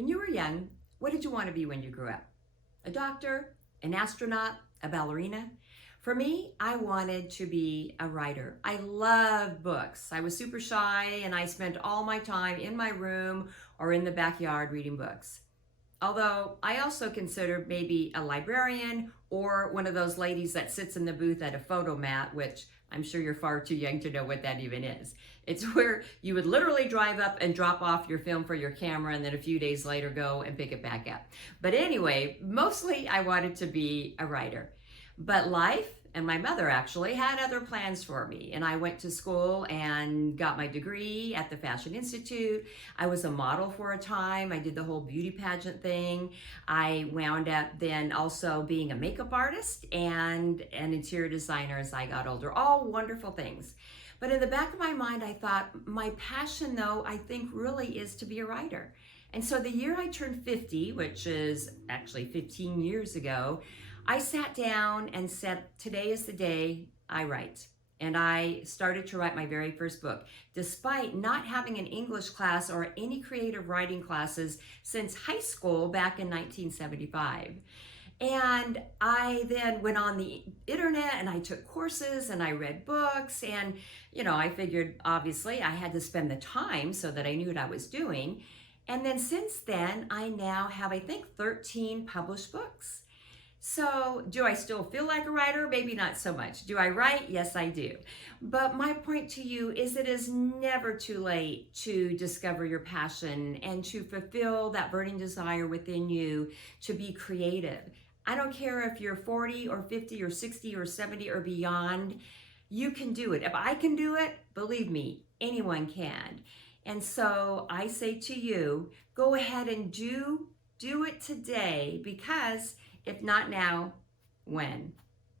When you were young, what did you want to be when you grew up? A doctor, an astronaut, a ballerina? For me, I wanted to be a writer. I loved books. I was super shy and I spent all my time in my room or in the backyard reading books. Although I also considered maybe a librarian or one of those ladies that sits in the booth at a Fotomat, which I'm sure you're far too young to know what that even is. It's where you would literally drive up and drop off your film for your camera and then a few days later go and pick it back up. But anyway, mostly I wanted to be a writer. But life and my mother actually had other plans for me. And I went to school and got my degree at the Fashion Institute. I was a model for a time. I did the whole beauty pageant thing. I wound up then also being a makeup artist and an interior designer as I got older. All wonderful things. But in the back of my mind, I thought, my passion though, I think really is to be a writer. And so the year I turned 50, which is actually 15 years ago, I sat down and said, today is the day I write. And I started to write my very first book, despite not having an English class or any creative writing classes since high school back in 1975. And I then went on the internet and I took courses and I read books. And, I figured obviously I had to spend the time so that I knew what I was doing. And then since then, I now have, I think, 13 published books. So do I still feel like a writer? Maybe not so much. Do I write? Yes, I do. But my point to you is it is never too late to discover your passion and to fulfill that burning desire within you to be creative. I don't care if you're 40 or 50 or 60 or 70 or beyond, you can do it. If I can do it, believe me, anyone can. And so I say to you, go ahead and do it today, because if not now, when?